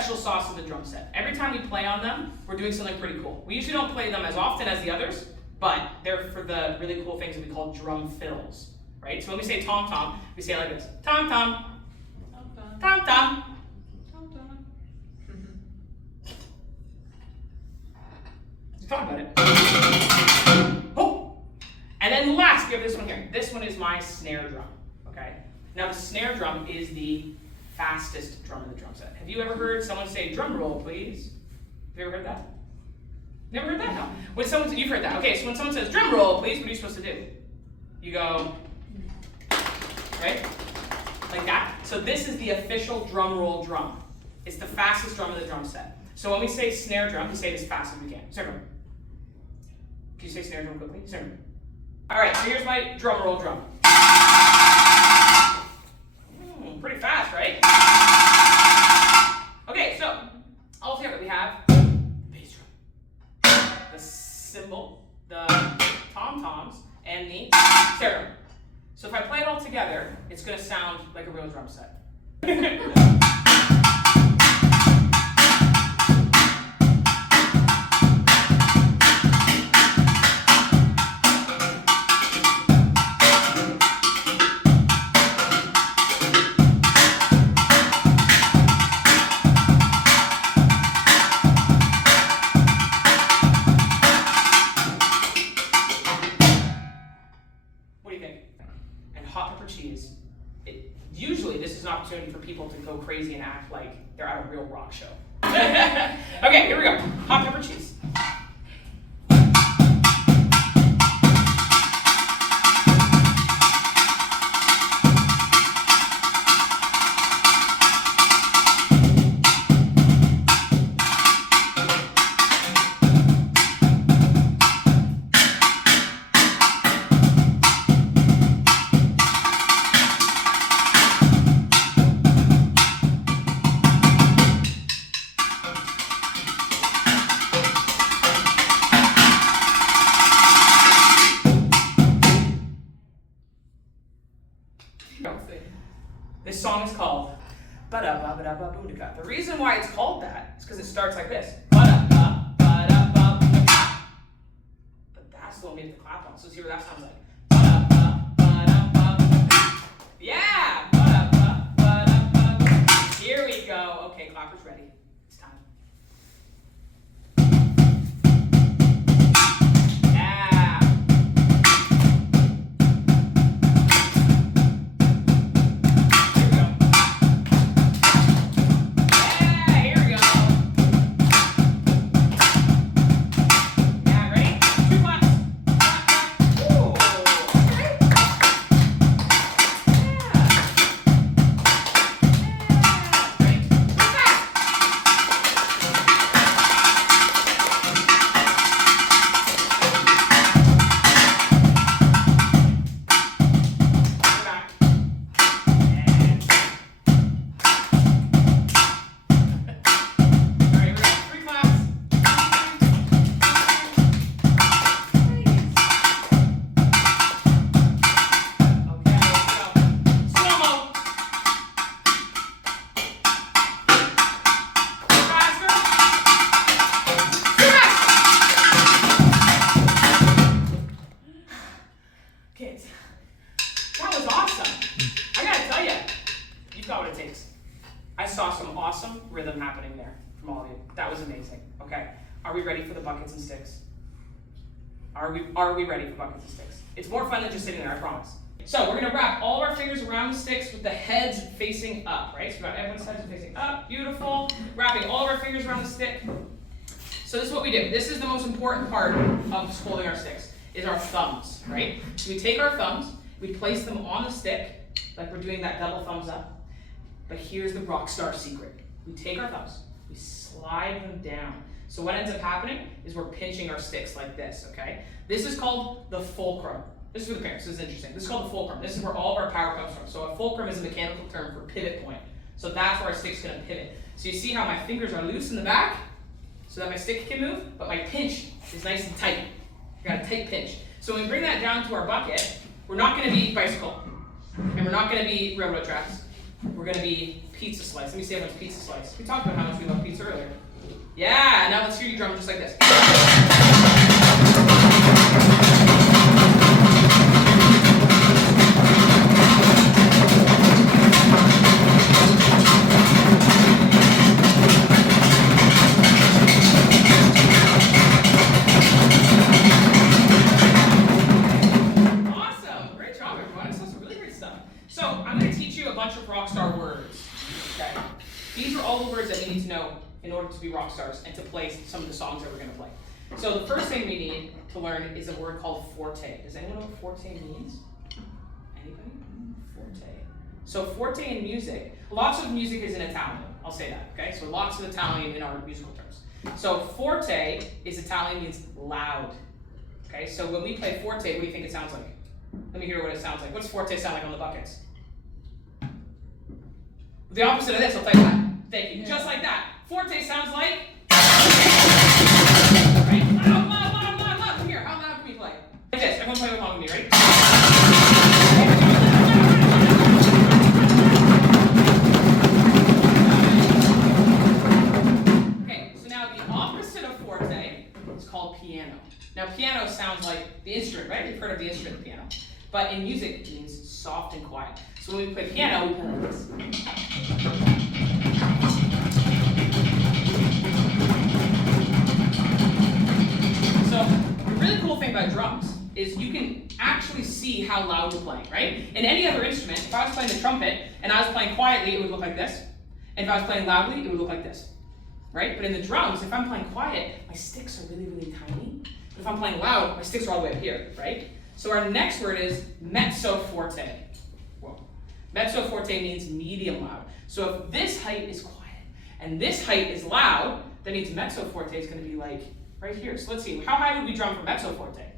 special sauce of the drum set. Every time we play on them, we're doing something pretty cool. We usually don't play them as often as the others, but they're for the really cool things that we call drum fills, right? So when we say tom tom, we say it like this: tom tom, tom tom, tom tom, tom tom. Let's talk about it. Oh, and then last we have this one here. This one is my snare drum. Okay. Now the snare drum is the fastest drum in the drum set. Have you ever heard someone say, "Drum roll, please"? Have you ever heard that? Never heard that? No. When someone, you've heard that. Okay, so when someone says, "Drum roll, please," what are you supposed to do? You go, right? Like that. So this is the official drum roll drum. It's the fastest drum in the drum set. So when we say snare drum, we say it as fast as we can. Snare drum. Can you say snare drum quickly? Snare drum. All right, so here's my drum roll drum. Pretty fast, right? Okay, so altogether we have the bass drum, the cymbal, the tom-toms, and the snare drum. So if I play it all together, it's going to sound like a real drum set. Cheese. Usually this is an opportunity for people to go crazy and act like they're at a real rock show. Okay, here we go. Hot pepper cheese. This song is called Ba-da-ba-ba-da-ba-boom-da-ka. The reason why it's called that is because it starts like this. Ba-da-ba-ba-da-ba-boom-da-ka. But that's the one we have to clap on. So see what that sounds like. Ba-da-ba-ba-da-ba-boom-da-ka. Yeah! Ba-da-ba-ba-da-ba-boom. Here we go. Okay, clappers ready. It's time. Kids, that was awesome. I gotta tell you, you've got what it takes. I saw some awesome rhythm happening there from all of you. That was amazing. Okay, are we ready for the buckets and sticks? Are we ready for buckets and sticks? It's more fun than just sitting there, I promise. So we're gonna wrap all of our fingers around the sticks with the heads facing up, right? So we've got everyone's heads facing up, beautiful. Wrapping all of our fingers around the stick. So this is what we do. This is the most important part of holding our sticks, is our thumbs, right? So we take our thumbs, we place them on the stick, like we're doing that double thumbs up. But here's the rock star secret. We take our thumbs, we slide them down. So what ends up happening is we're pinching our sticks like this, okay? This is called the fulcrum. This is for the parents, this is interesting. This is called the fulcrum. This is where all of our power comes from. So a fulcrum is a mechanical term for pivot point. So that's where our stick's gonna pivot. So you see how my fingers are loose in the back, so that my stick can move, but my pinch is nice and tight. I got a tight pinch. So when we bring that down to our bucket, we're not gonna be bicycle, and we're not gonna be railroad tracks. we're gonna be pizza slice. Let me see how much pizza slice. We talked about how much we love pizza earlier. Yeah, now let's hear you drum just like this. Awesome, great job everyone. That's some really great stuff. So I'm gonna teach you a bunch of rock star words. Okay. These are all the words that you need to know in order to be rock stars and to play some of the songs that we're going to play. So the first thing we need to learn is a word called forte. Does anyone know what forte means? Anybody? Forte. So forte in music, lots of music is in Italian. I'll say that, okay? So lots of Italian in our musical terms. So forte is Italian, means loud. Okay, so when we play forte, what do you think it sounds like? Let me hear what it sounds like. What's forte sound like on the buckets? The opposite of this, I'll tell you that. Thank you. Yeah. Just like that. Forte sounds like. Right? Loud, loud, loud, loud, loud. Come here. How loud can we play? Like this. Everyone play along with me. Ready? Okay. So now the opposite of forte is called piano. Now piano sounds like the instrument, right? You've heard of the instrument, the piano. But in music, it means soft and quiet. So when we play piano, we play like this. So the really cool thing about drums is you can actually see how loud you're playing, right? In any other instrument, if I was playing the trumpet and I was playing quietly, it would look like this. And if I was playing loudly, it would look like this, right? But in the drums, if I'm playing quiet, my sticks are really, really tiny. But if I'm playing loud, my sticks are all the way up here, right? So our next word is mezzo forte. Whoa. Mezzo forte means medium loud. So if this height is quiet and this height is loud, that means mezzo forte is going to be like right here. So let's see. How high would we drum for mezzo forte?